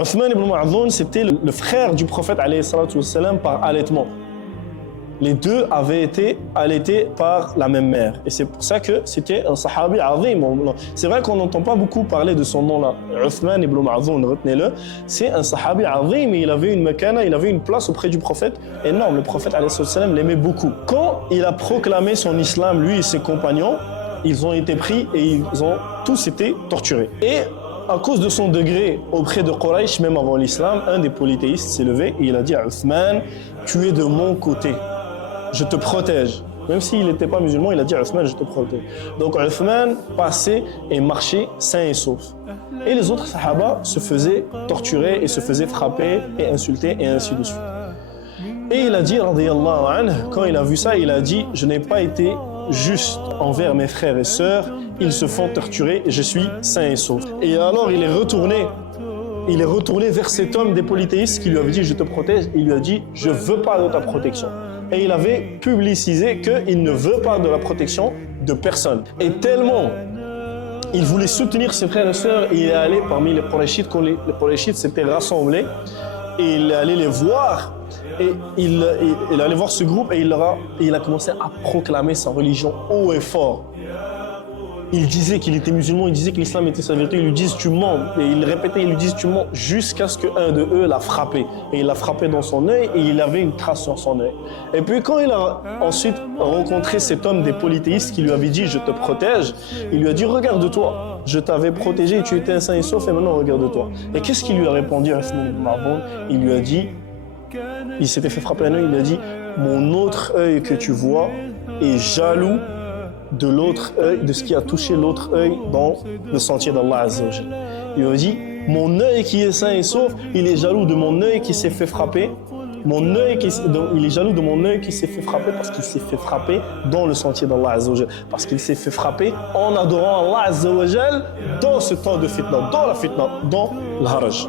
Uthman ibn Ma'dhoun, c'était le frère du prophète alayhi salatu wassalam par allaitement. Les deux avaient été allaités par la même mère. Et c'est pour ça que c'était un sahabi azim. C'est vrai qu'on n'entend pas beaucoup parler de son nom là. Uthman ibn Ma'dhoun, retenez-le. C'est un sahabi azim et il avait une makana, il avait une place auprès du prophète énorme. Le prophète alayhi salatu wassalam l'aimait beaucoup. Quand il a proclamé son islam, lui et ses compagnons, ils ont été pris et ils ont tous été torturés. Et à cause de son degré auprès de Quraysh, même avant l'islam, un des polythéistes s'est levé et il a dit à Uthman, tu es de mon côté, je te protège. Même s'il n'était pas musulman, il a dit à Uthman, je te protège. Donc Uthman passait et marchait sain et sauf. Et les autres sahaba se faisaient torturer et se faisaient frapper et insulter et ainsi de suite. Et il a dit, radiyallahu anhu, quand il a vu ça, il a dit, je n'ai pas été juste envers mes frères et sœurs, ils se font torturer et je suis sain et sauf. Et alors il est retourné vers cet homme des polythéistes qui lui avait dit je te protège, et il lui a dit je veux pas de ta protection. Et il avait publicisé qu'il ne veut pas de la protection de personne. Et tellement il voulait soutenir ses frères et sœurs, il est allé parmi les Qurayshites, quand les Qurayshites s'étaient rassemblés, et il est allé les voir. Et il allait voir ce groupe et il a commencé à proclamer sa religion haut et fort. Il disait qu'il était musulman, il disait que l'islam était sa vérité, ils lui disent tu mens. Et il répétait, ils lui disent tu mens, jusqu'à ce qu'un de eux l'a frappé. Et il l'a frappé dans son œil et il avait une trace sur son œil. Et puis quand il a ensuite rencontré cet homme des polythéistes qui lui avait dit je te protège, il lui a dit regarde-toi, je t'avais protégé, tu étais sain et sauf et maintenant regarde-toi. Et qu'est-ce qu'il lui a répondu à Uthman ibn Ma'dhoun? Il lui a dit, il s'était fait frapper un œil, il lui a dit mon autre œil que tu vois est jaloux de l'autre œil, de ce qui a touché l'autre œil dans le sentier d'Allah Azza wa Jalla. Il lui a dit mon œil qui est sain et sauf, il est jaloux de mon œil qui s'est fait frapper. Il est jaloux de mon œil qui s'est fait frapper parce qu'il s'est fait frapper dans le sentier d'Allah Azza wa Jalla, parce qu'il s'est fait frapper en adorant Allah Azza wa Jalla dans ce temps de fitna, dans la fitna, dans l'haraj.